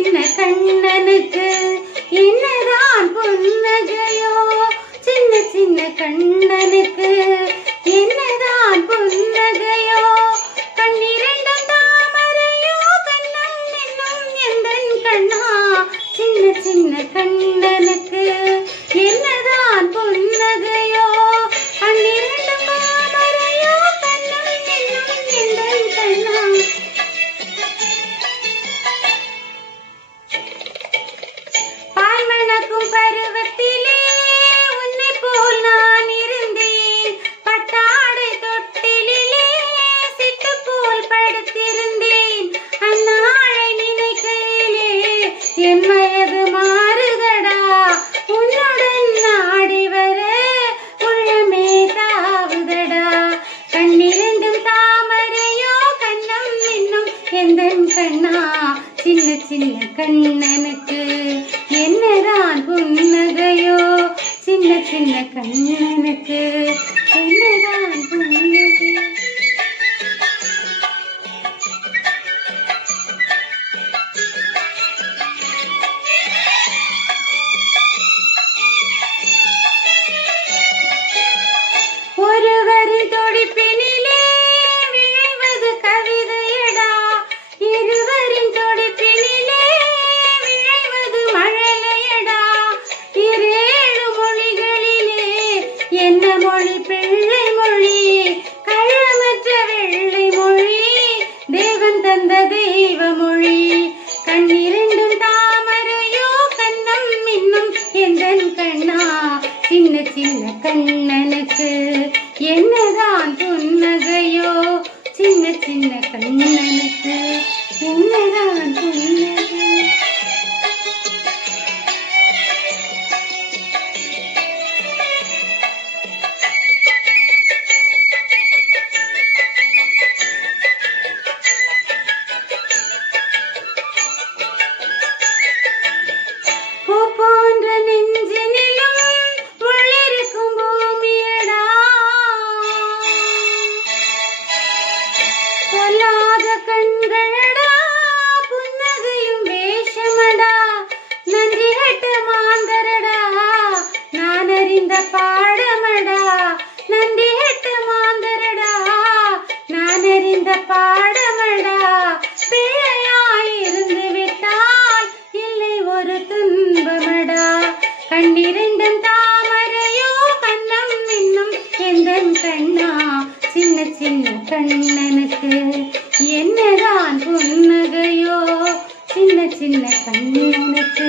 சின்ன கண்ணனுக்கு என்னதான் புன்னகையோ, சின்ன சின்ன கண்ணனுக்கு என்னதான் புன்னகையோ, கண்ணிரண்டும் தாமரையோ கண்ணம் என்னும் எந்தன் கண்ணா, சின்ன சின்ன கண்ணனுக்கு என்னதான் புன்னகையோ, கண்ணிரண்டும் தாமரையோ கண்ணம் என்னும் எந்தன் கண்ணா. பால்மணக்கும் பருவத்திலே உன்னை போல் நான் இருந்தேன், பட்டாடை தொட்டிலே சிட்டு போல் படுத்திருந்தேன். அந்நாளை நினைக்கையிலே என் வயது மாறுதடா, உன்னுடன் நாடி வர உள்ளமே தாவுதடா. கண்ணிரண்டும் தாமரையோ கண்ணம் இன்னும் எந்தன் கண்ணா, சின்ன சின்ன கண்ணனுக்கு என்னதான் புன்னகையோ, சின்ன சின்ன கண்ணனுக்கு என்னதான் புன்னகையோ. ஒருவரின் துடிப்பினிலே விளைவது கவிதையடா, இருவரின் துடிப்பினிலே விளைவது மழலையடா. இரேழு மொழிகளிலே என்ன மொழி பிள்ளை மொழி, கள்ளமற்ற வெள்ளை மொழி, தேவன் தந்த தெய்வ மொழி. கண்ணிரண்டும் தாமரையோ கண்ணம் இன்னும் எந்தன் கண்ணா, சின்ன சின்ன கண்ணனுக்கு என்னதான் புன்னகையோ, சின்ன சின்ன கண்ணனுக்கு என்னதான் புன்னகை. பூ போன்ற நெஞ்சினிலும் முள்ளிருக்கும் பூமியடா, பொல்லாத கண்களடா, புன்னகையும் வேஷமடா. நன்றி கெட்ட மாந்தரடா, நான் அறிந்த பாடமடா. நன்றி கெட்ட மாந்தரடா, நான் அறிந்த பாடமடா. பிழையாயிருந்து விட்டால் இல்லை ஒரு துன்பமடா. கண்ணிரண்டும் தாமரையோ கண்ணம் இன்னும் எந்தன் கண்ணா, சின்ன சின்ன கண்ணனுக்கு என்னதான் புன்னகையோ, சின்ன சின்ன கண்ணனுக்கு